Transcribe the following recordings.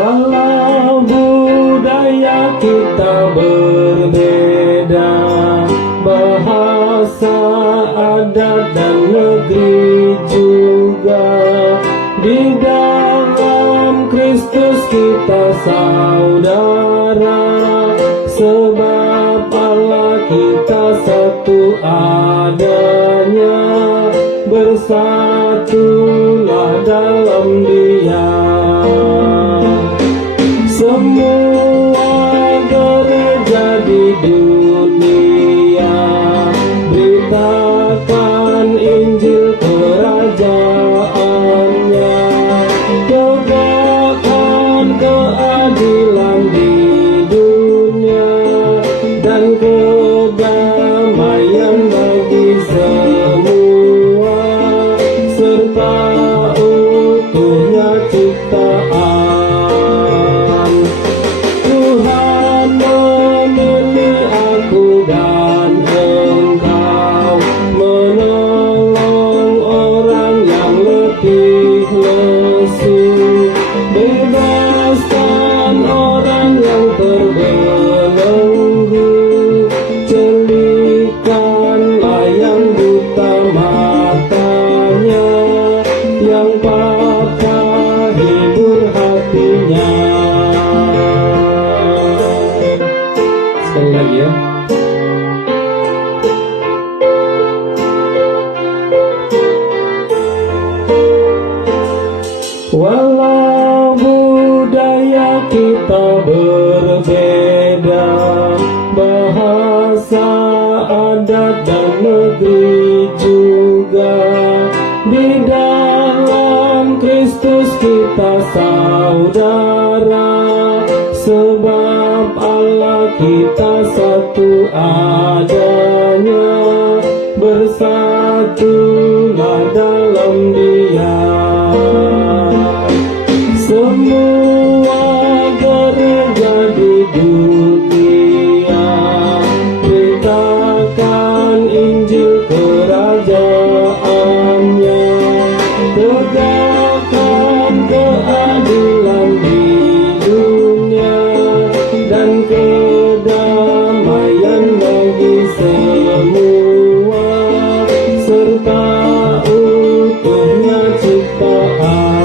Walau budaya kita berbeda, bahasa, adat, dan negeri juga, di dalam Kristus kita saudara, sebab Allah kita satu adanya, bersatulah dalam Dia. Semua gereja di dunia, beritakan Injil kerajaannya, tegakkan keadilan di dunia, dan kedamaian bagi semua, serta utuhnya ciptaan. Tuhan memilih aku dan engkau, menolong orang yang letih lesu, bebaskan orang yang terbelenggu, celihkanlah yang buta matanya, yang patah hibur hatinya. Sekali lagi ya. Walau budaya kita berbeda, bahasa, adat, dan negeri juga, di dalam Kristus kita saudara, sebab Allah kita satu adanya, bersatulah dalam Dia. Semua gereja di dunia, beritakan Injil kerajaannya, tegakkan keadilan di dunia, dan kedamaian bagi semua, serta utuhnya ciptaan.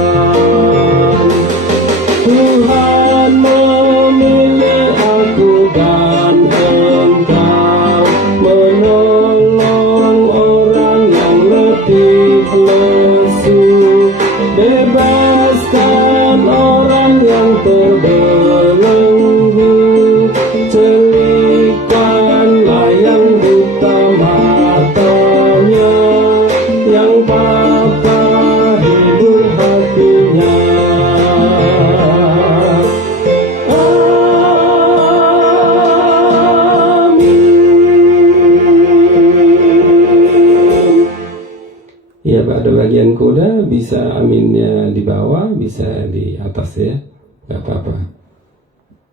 Tuhan memilih aku dan engkau, menolong orang yang letih lesu, bebaskan orang yang terbelenggu, celihkanlah yang buta matanya, yang patah hibur hatinya. Ya, pada bagian kuda bisa aminnya di bawah, bisa di atas ya.